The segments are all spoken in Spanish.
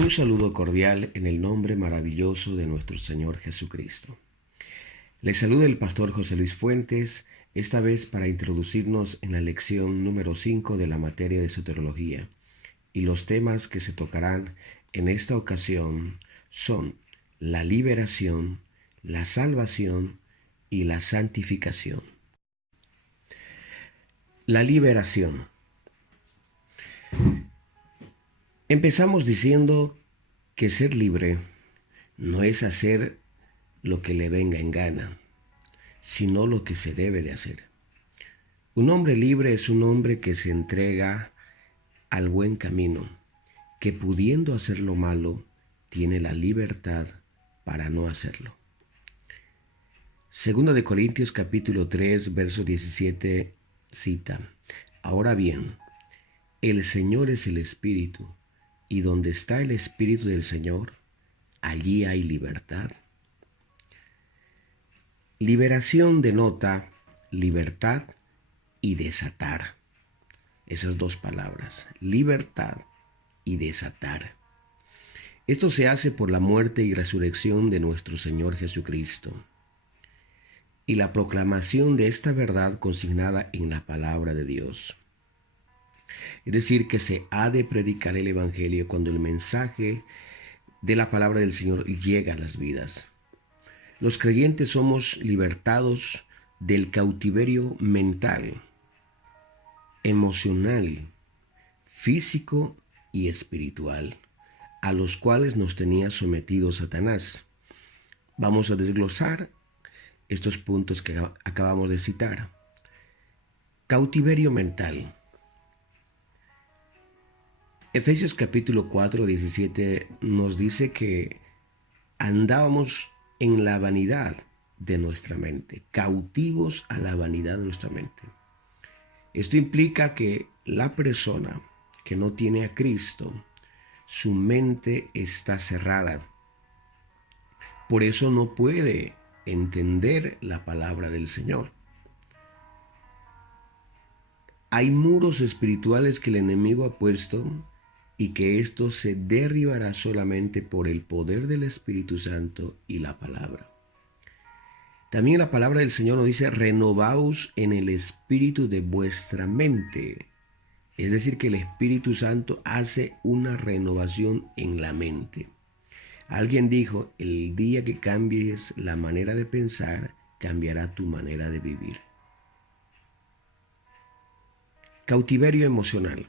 Un saludo cordial en el nombre maravilloso de nuestro Señor Jesucristo. Les saluda el pastor José Luis Fuentes, esta vez para introducirnos en la lección número 5 de la materia de soteriología. Y los temas que se tocarán en esta ocasión son la liberación, la salvación y la santificación. La liberación. Empezamos diciendo que ser libre no es hacer lo que le venga en gana, sino lo que se debe de hacer. Un hombre libre es un hombre que se entrega al buen camino, que pudiendo hacer lo malo, tiene la libertad para no hacerlo. Segunda de Corintios capítulo 3, verso 17 cita: Ahora bien, el Señor es el Espíritu, y donde está el Espíritu del Señor, allí hay libertad. Liberación denota libertad y desatar. Esas dos palabras, libertad y desatar. Esto se hace por la muerte y resurrección de nuestro Señor Jesucristo y la proclamación de esta verdad consignada en la palabra de Dios. Es decir, que se ha de predicar el Evangelio cuando el mensaje de la palabra del Señor llega a las vidas. Los creyentes somos libertados del cautiverio mental, emocional, físico y espiritual, a los cuales nos tenía sometido Satanás. Vamos a desglosar estos puntos que acabamos de citar. Cautiverio mental. Efesios capítulo 4, 17 nos dice que andábamos en la vanidad de nuestra mente, cautivos a la vanidad de nuestra mente. Esto implica que la persona que no tiene a Cristo, su mente está cerrada. Por eso no puede entender la palabra del Señor. Hay muros espirituales que el enemigo ha puesto y que esto se derribará solamente por el poder del Espíritu Santo y la palabra. También la palabra del Señor nos dice: renovaos en el espíritu de vuestra mente. Es decir, que el Espíritu Santo hace una renovación en la mente. Alguien dijo: el día que cambies la manera de pensar, cambiará tu manera de vivir. Cautiverio emocional.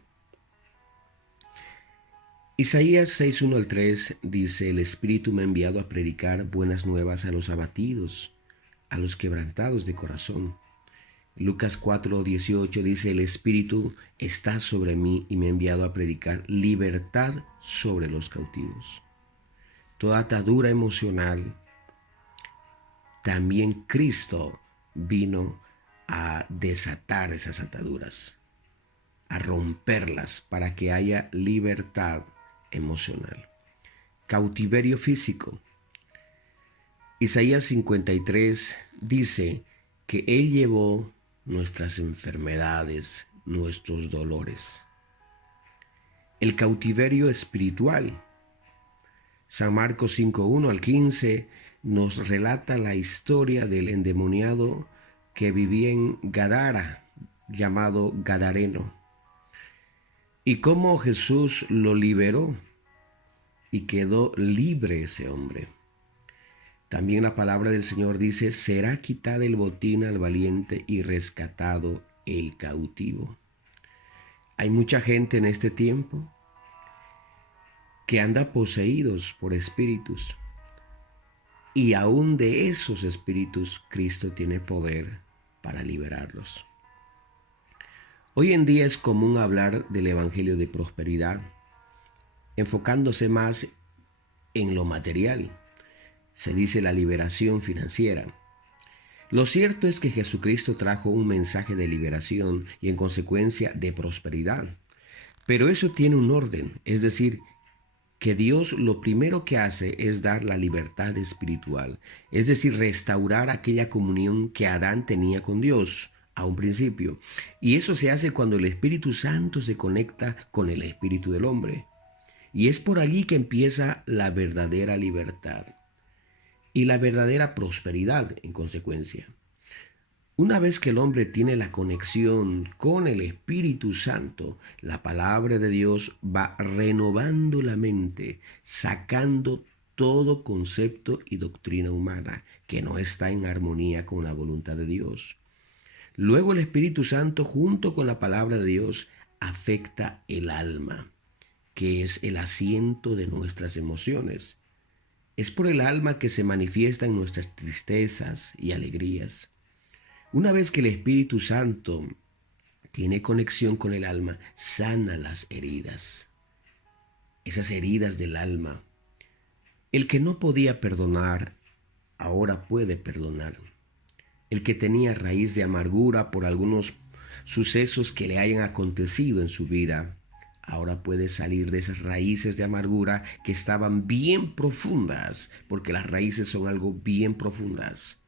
Isaías 6, 1 al 3 dice: el Espíritu me ha enviado a predicar buenas nuevas a los abatidos, a los quebrantados de corazón. Lucas 4, 18 dice: el Espíritu está sobre mí y me ha enviado a predicar libertad sobre los cautivos. Toda atadura emocional, también Cristo vino a desatar esas ataduras, a romperlas para que haya libertad emocional. Cautiverio físico. Isaías 53 dice que Él llevó nuestras enfermedades, nuestros dolores. El cautiverio espiritual. San Marcos 5, 1 al 15 nos relata la historia del endemoniado que vivía en Gadara, llamado Gadareno, y cómo Jesús lo liberó y quedó libre ese hombre. También la palabra del Señor dice: será quitada el botín al valiente y rescatado el cautivo. Hay mucha gente en este tiempo que anda poseídos por espíritus, y aún de esos espíritus Cristo tiene poder para liberarlos. Hoy en día es común hablar del evangelio de prosperidad, enfocándose más en lo material. Se dice la liberación financiera. Lo cierto es que Jesucristo trajo un mensaje de liberación y en consecuencia de prosperidad. Pero eso tiene un orden, es decir, que Dios lo primero que hace es dar la libertad espiritual, es decir, restaurar aquella comunión que Adán tenía con Dios a un principio. Y eso se hace cuando el Espíritu Santo se conecta con el espíritu del hombre. Y es por allí que empieza la verdadera libertad y la verdadera prosperidad en consecuencia. Una vez que el hombre tiene la conexión con el Espíritu Santo, la palabra de Dios va renovando la mente, sacando todo concepto y doctrina humana que no está en armonía con la voluntad de Dios. Luego el Espíritu Santo, junto con la palabra de Dios, afecta el alma, que es el asiento de nuestras emociones. Es por el alma que se manifiestan nuestras tristezas y alegrías. Una vez que el Espíritu Santo tiene conexión con el alma, sana las heridas, esas heridas del alma. El que no podía perdonar, ahora puede perdonar. El que tenía raíz de amargura por algunos sucesos que le hayan acontecido en su vida, ahora puede salir de esas raíces de amargura que estaban bien profundas, porque las raíces son algo bien profundas,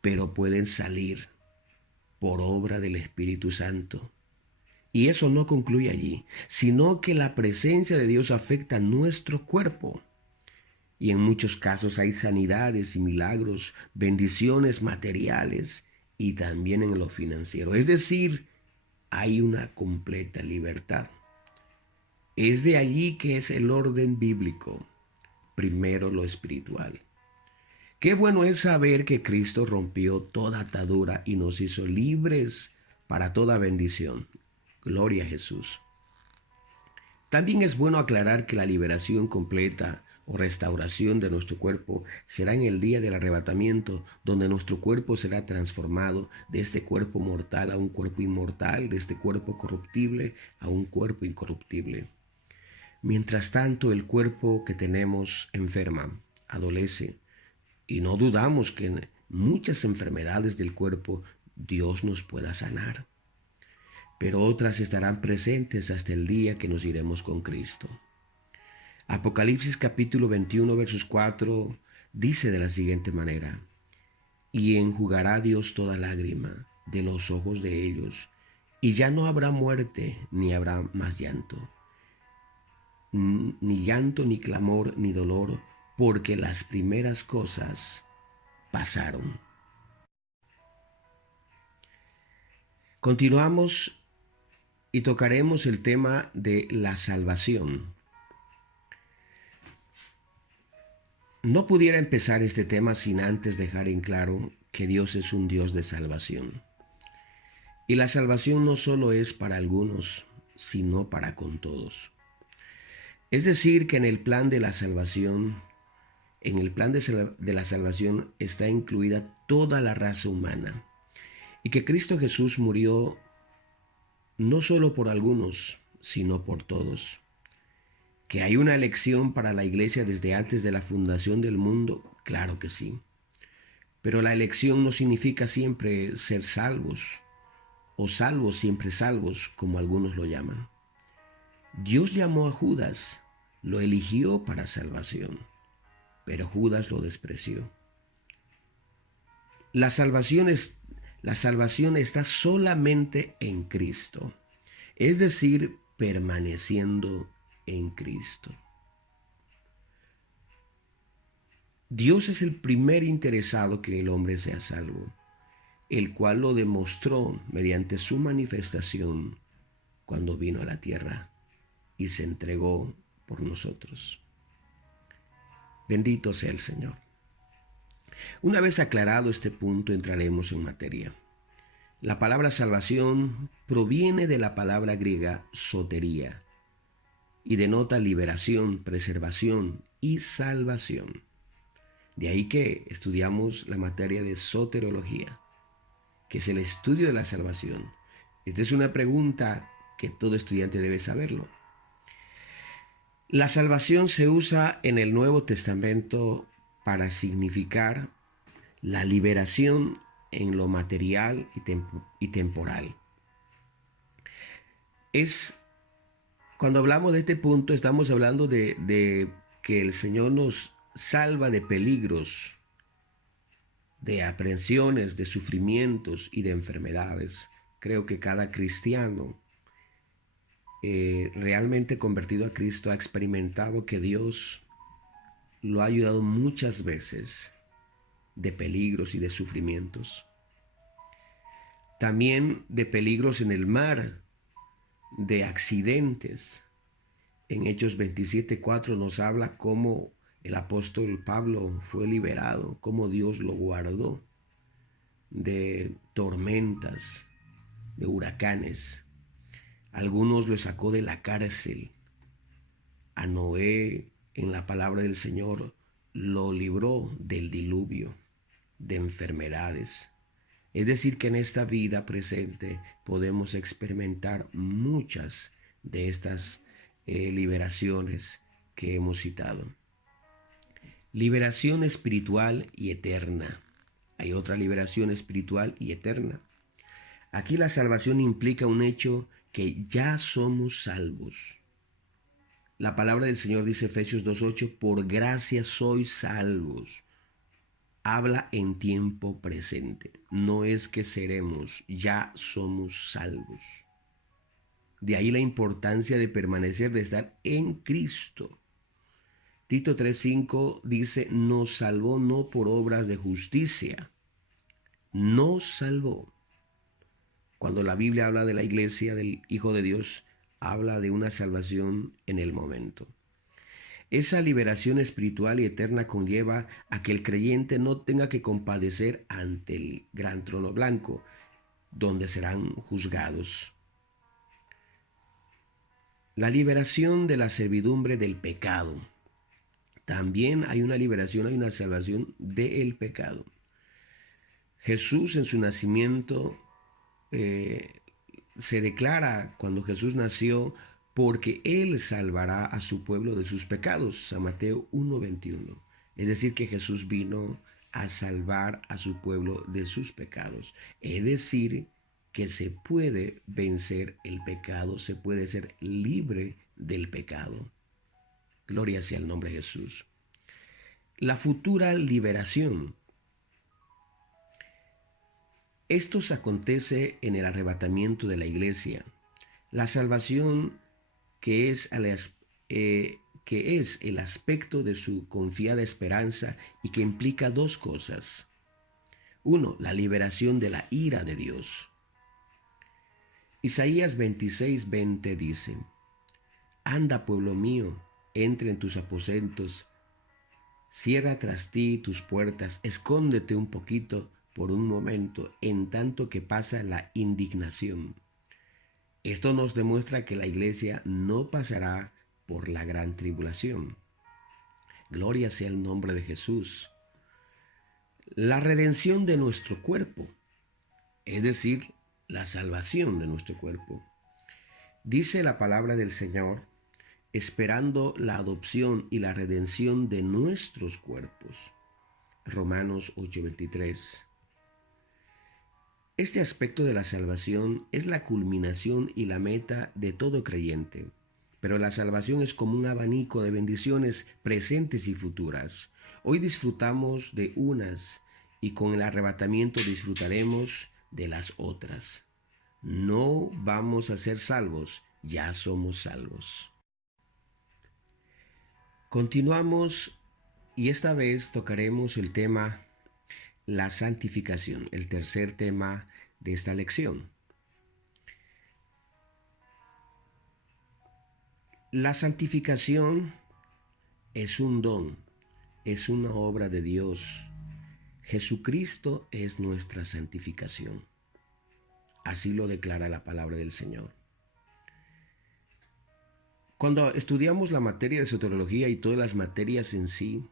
pero pueden salir por obra del Espíritu Santo. Y eso no concluye allí, sino que la presencia de Dios afecta nuestro cuerpo. Y en muchos casos hay sanidades y milagros, bendiciones materiales y también en lo financiero. Es decir, hay una completa libertad. Es de allí que es el orden bíblico. Primero lo espiritual. Qué bueno es saber que Cristo rompió toda atadura y nos hizo libres para toda bendición. Gloria a Jesús. También es bueno aclarar que la liberación completa o restauración de nuestro cuerpo será en el día del arrebatamiento, donde nuestro cuerpo será transformado de este cuerpo mortal a un cuerpo inmortal, de este cuerpo corruptible a un cuerpo incorruptible. Mientras tanto, el cuerpo que tenemos enferma, adolece, y no dudamos que en muchas enfermedades del cuerpo Dios nos pueda sanar, pero otras estarán presentes hasta el día que nos iremos con Cristo. Apocalipsis capítulo 21 versos 4 dice de la siguiente manera: y enjugará Dios toda lágrima de los ojos de ellos, y ya no habrá muerte, ni habrá más llanto, ni clamor, ni dolor, porque las primeras cosas pasaron. Continuamos y tocaremos el tema de la salvación. No pudiera empezar este tema sin antes dejar en claro que Dios es un Dios de salvación. Y la salvación no solo es para algunos, sino para con todos. Es decir, que en el plan de la salvación, de la salvación está incluida toda la raza humana. Y que Cristo Jesús murió no solo por algunos, sino por todos. ¿Que hay una elección para la iglesia desde antes de la fundación del mundo? Claro que sí. Pero la elección no significa siempre ser salvos, o salvos siempre salvos, como algunos lo llaman. Dios llamó a Judas, lo eligió para salvación, pero Judas lo despreció. La salvación está solamente en Cristo, es decir, permaneciendo en Cristo. Dios es el primer interesado que el hombre sea salvo, el cual lo demostró mediante su manifestación cuando vino a la tierra y se entregó por nosotros. Bendito sea el Señor. Una vez aclarado este punto, entraremos en materia. La palabra salvación proviene de la palabra griega sotería y denota liberación, preservación y salvación. De ahí que estudiamos la materia de soteriología, que es el estudio de la salvación. Esta es una pregunta que todo estudiante debe saberlo. La salvación se usa en el Nuevo Testamento para significar la liberación en lo material y temporal. Cuando hablamos de este punto, estamos hablando de que el Señor nos salva de peligros, de aprehensiones, de sufrimientos y de enfermedades. Creo que cada cristiano realmente convertido a Cristo ha experimentado que Dios lo ha ayudado muchas veces de peligros y de sufrimientos. También de peligros en el mar, de accidentes. En Hechos 27:4 nos habla cómo el apóstol Pablo fue liberado, cómo Dios lo guardó de tormentas, de huracanes. Algunos lo sacó de la cárcel. A Noé, en la palabra del Señor, lo libró del diluvio, de enfermedades. Es decir, que en esta vida presente podemos experimentar muchas de estas liberaciones que hemos citado. Liberación espiritual y eterna. Hay otra liberación espiritual y eterna. Aquí la salvación implica un hecho que ya somos salvos. La palabra del Señor dice Efesios 2:8, por gracia sois salvos. Habla en tiempo presente. No es que seremos, ya somos salvos. De ahí la importancia de permanecer, de estar en Cristo. Tito 3:5 dice, nos salvó no por obras de justicia. Nos salvó. Cuando la Biblia habla de la iglesia del Hijo de Dios, habla de una salvación en el momento. Esa liberación espiritual y eterna conlleva a que el creyente no tenga que compadecer ante el gran trono blanco, donde serán juzgados. La liberación de la servidumbre del pecado. También hay una liberación, hay una salvación del pecado. Jesús en su nacimiento se declara cuando Jesús nació, porque Él salvará a su pueblo de sus pecados. San Mateo 1:21. Es decir, que Jesús vino a salvar a su pueblo de sus pecados. Es decir, que se puede vencer el pecado, se puede ser libre del pecado. Gloria sea el nombre de Jesús. La futura liberación. Esto se acontece en el arrebatamiento de la iglesia. La salvación que es el aspecto de su confiada esperanza y que implica dos cosas. Uno, la liberación de la ira de Dios. Isaías 26:20 dice, anda, pueblo mío, entra en tus aposentos, cierra tras ti tus puertas, escóndete un poquito por un momento, en tanto que pasa la indignación. Esto nos demuestra que la iglesia no pasará por la gran tribulación. Gloria sea el nombre de Jesús. La redención de nuestro cuerpo, es decir, la salvación de nuestro cuerpo. Dice la palabra del Señor, esperando la adopción y la redención de nuestros cuerpos. Romanos 8:23. Este aspecto de la salvación es la culminación y la meta de todo creyente, pero la salvación es como un abanico de bendiciones presentes y futuras. Hoy disfrutamos de unas y con el arrebatamiento disfrutaremos de las otras. No vamos a ser salvos, ya somos salvos. Continuamos y esta vez tocaremos el tema la santificación, el tercer tema de esta lección. La santificación es un don, es una obra de Dios. Jesucristo es nuestra santificación. Así lo declara la palabra del Señor. Cuando estudiamos la materia de soteriología y todas las materias en sí,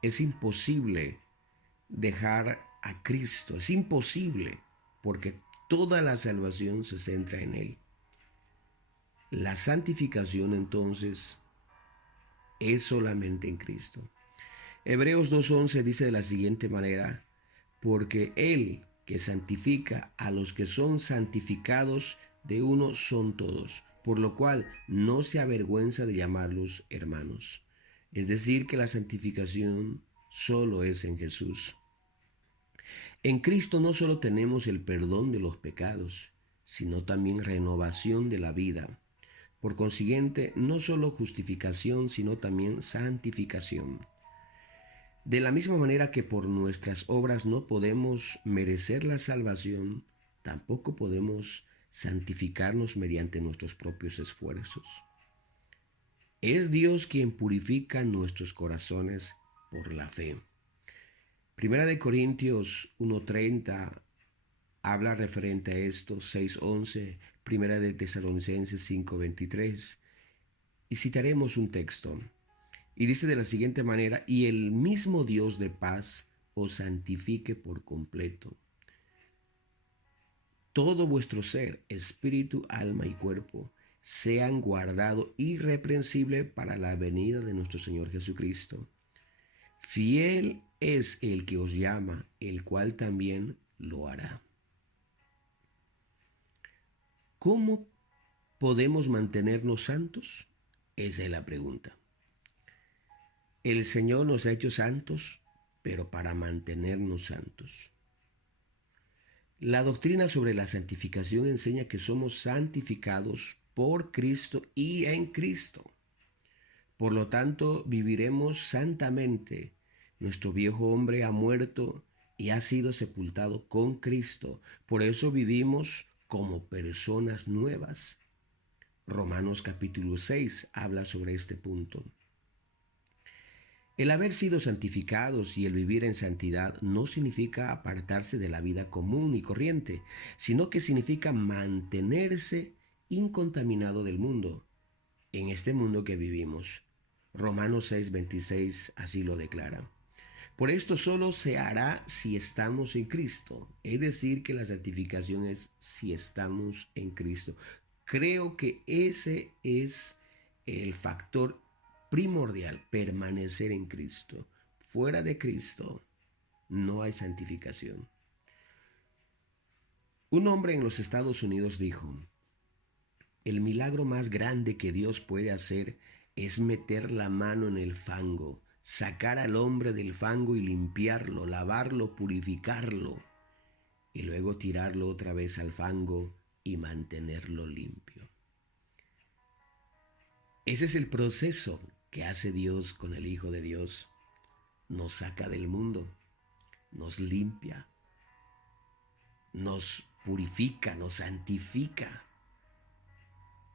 es imposible dejar a Cristo. Es imposible, porque toda la salvación se centra en Él. La santificación entonces es solamente en Cristo. Hebreos 2:11 dice de la siguiente manera, porque Él que santifica a los que son santificados de uno son todos, por lo cual no se avergüenza de llamarlos hermanos. Es decir, que la santificación solo es en Jesús. En Cristo no solo tenemos el perdón de los pecados, sino también renovación de la vida. Por consiguiente, no solo justificación, sino también santificación. De la misma manera que por nuestras obras no podemos merecer la salvación, tampoco podemos santificarnos mediante nuestros propios esfuerzos. Es Dios quien purifica nuestros corazones por la fe. Primera de Corintios 1:30 habla referente a esto, 6:11, Primera de Tesalonicenses 5:23. Y citaremos un texto. Y dice de la siguiente manera: y el mismo Dios de paz os santifique por completo. Todo vuestro ser, espíritu, alma y cuerpo, sean guardados irreprensible para la venida de nuestro Señor Jesucristo. Fiel es el que os llama, el cual también lo hará. ¿Cómo podemos mantenernos santos? Esa es la pregunta. El Señor nos ha hecho santos, pero para mantenernos santos. La doctrina sobre la santificación enseña que somos santificados por Cristo y en Cristo. Por lo tanto, viviremos santamente. Nuestro viejo hombre ha muerto y ha sido sepultado con Cristo. Por eso vivimos como personas nuevas. Romanos capítulo 6 habla sobre este punto. El haber sido santificados y el vivir en santidad no significa apartarse de la vida común y corriente, sino que significa mantenerse incontaminado del mundo, en este mundo que vivimos. Romanos 6:26 así lo declara. Por esto solo se hará si estamos en Cristo, es decir, que la santificación es si estamos en Cristo. Creo que ese es el factor primordial, permanecer en Cristo. Fuera de Cristo no hay santificación. Un hombre en los Estados Unidos dijo: el milagro más grande que Dios puede hacer es meter la mano en el fango, sacar al hombre del fango y limpiarlo, lavarlo, purificarlo, y luego tirarlo otra vez al fango y mantenerlo limpio. Ese es el proceso que hace Dios con el Hijo de Dios. Nos saca del mundo, nos limpia, nos purifica, nos santifica.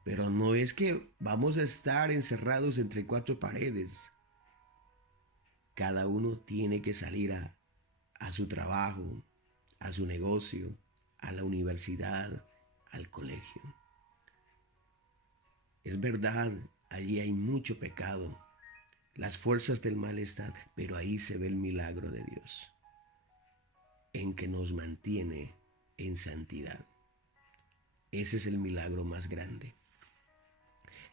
Pero no es que vamos a estar encerrados entre cuatro paredes. Cada uno tiene que salir a su trabajo, a su negocio, a la universidad, al colegio. Es verdad, allí hay mucho pecado. Las fuerzas del mal están, pero ahí se ve el milagro de Dios, en que nos mantiene en santidad. Ese es el milagro más grande.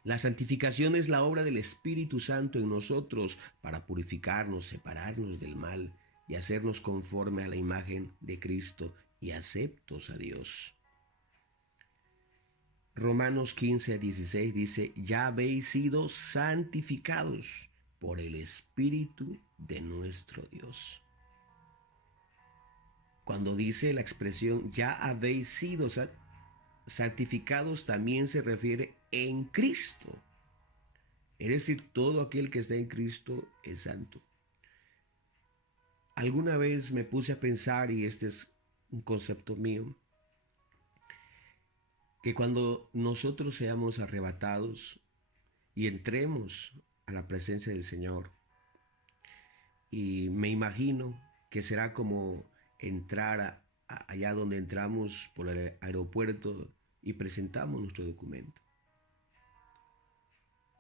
La santificación es la obra del Espíritu Santo en nosotros para purificarnos, separarnos del mal y hacernos conforme a la imagen de Cristo y aceptos a Dios. Romanos 15:16 dice: ya habéis sido santificados por el Espíritu de nuestro Dios. Cuando dice la expresión ya habéis sido santificados, también se refiere en Cristo. Es decir, todo aquel que está en Cristo es santo. Alguna vez me puse a pensar, y este es un concepto mío, que cuando nosotros seamos arrebatados y entremos a la presencia del Señor, y me imagino que será como entrar allá donde entramos por el aeropuerto y presentamos nuestro documento.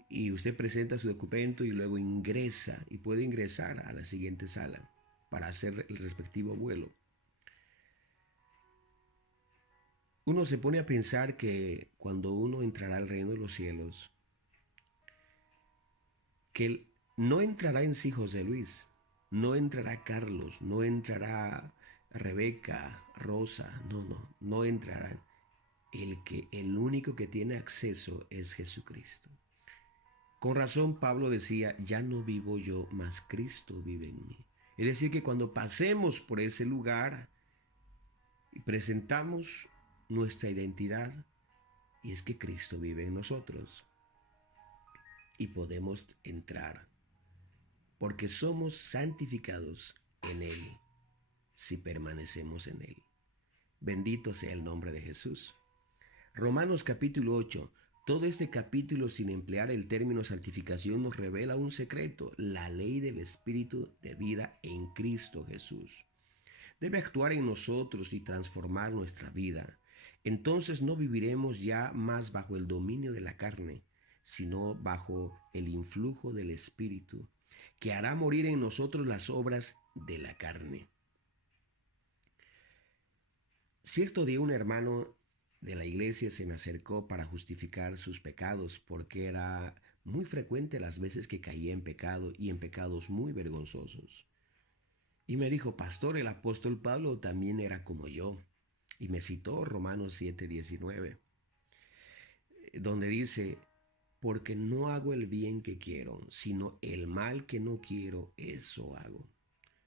Y usted presenta su documento y luego ingresa y puede ingresar a la siguiente sala para hacer el respectivo vuelo. Uno se pone a pensar que cuando uno entrará al reino de los cielos, que no entrará en sí José Luis, no entrará Carlos, no entrará Rebeca, Rosa, no entrarán. El único que tiene acceso es Jesucristo. Con razón Pablo decía: ya no vivo yo, mas Cristo vive en mí. Es decir, que cuando pasemos por ese lugar y presentamos nuestra identidad y es que Cristo vive en nosotros y podemos entrar porque somos santificados en Él si permanecemos en Él. Bendito sea el nombre de Jesús. Romanos capítulo 8. Todo este capítulo, sin emplear el término santificación, nos revela un secreto: la ley del Espíritu de vida en Cristo Jesús. Debe actuar en nosotros y transformar nuestra vida. Entonces no viviremos ya más bajo el dominio de la carne, sino bajo el influjo del Espíritu, que hará morir en nosotros las obras de la carne. Cierto día un hermano de la iglesia se me acercó para justificar sus pecados, porque era muy frecuente las veces que caía en pecado y en pecados muy vergonzosos. Y me dijo: pastor, el apóstol Pablo también era como yo. Y me citó Romanos 7:19, donde dice: porque no hago el bien que quiero, sino el mal que no quiero, eso hago.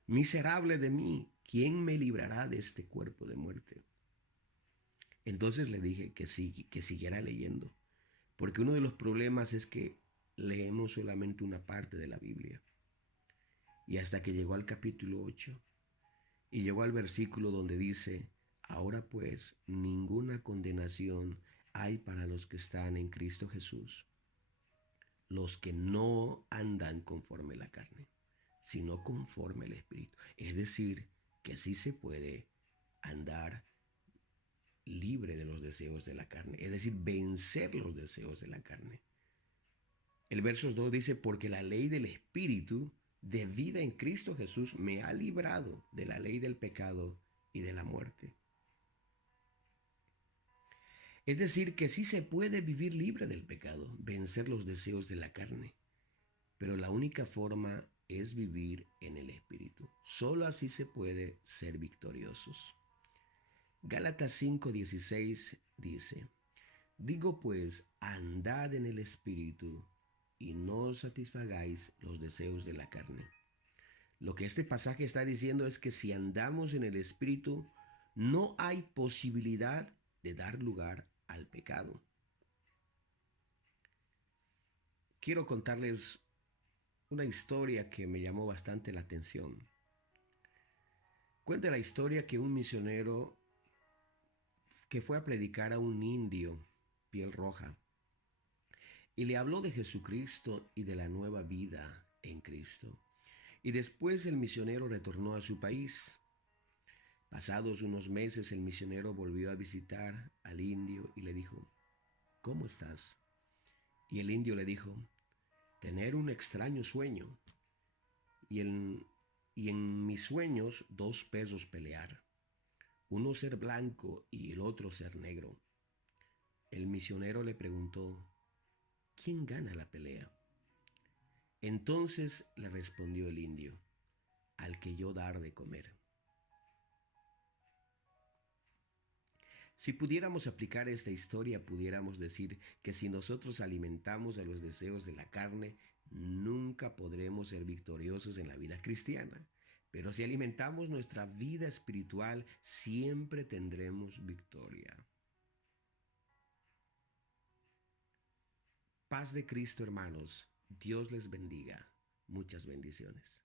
Miserable de mí, ¿quién me librará de este cuerpo de muerte? Entonces le dije que sí, que siguiera leyendo, porque uno de los problemas es que leemos solamente una parte de la Biblia. Y hasta que llegó al capítulo 8 y llegó al versículo donde dice: ahora pues ninguna condenación hay para los que están en Cristo Jesús, los que no andan conforme la carne, sino conforme el Espíritu. Es decir, que sí se puede andar libre de los deseos de la carne, es decir, vencer los deseos de la carne. El verso 2 dice: porque la ley del Espíritu de vida en Cristo Jesús me ha librado de la ley del pecado y de la muerte. Es decir, que sí se puede vivir libre del pecado, vencer los deseos de la carne, pero la única forma es vivir en el Espíritu. Solo así se puede ser victoriosos. Gálatas 5:16 dice: digo pues, andad en el Espíritu y no satisfagáis los deseos de la carne. Lo que este pasaje está diciendo es que si andamos en el Espíritu, no hay posibilidad de dar lugar al pecado. Quiero contarles una historia que me llamó bastante la atención. Cuenta la historia que un misionero que fue a predicar a un indio, piel roja, y le habló de Jesucristo y de la nueva vida en Cristo. Y después el misionero retornó a su país. Pasados unos meses, el misionero volvió a visitar al indio y le dijo: ¿cómo estás? Y el indio le dijo: tener un extraño sueño, y en mis sueños dos perros pelear, uno ser blanco y el otro ser negro. El misionero le preguntó: ¿quién gana la pelea? Entonces le respondió el indio: al que yo dar de comer. Si pudiéramos aplicar esta historia, pudiéramos decir que si nosotros alimentamos a los deseos de la carne, nunca podremos ser victoriosos en la vida cristiana. Pero si alimentamos nuestra vida espiritual, siempre tendremos victoria. Paz de Cristo, hermanos. Dios les bendiga. Muchas bendiciones.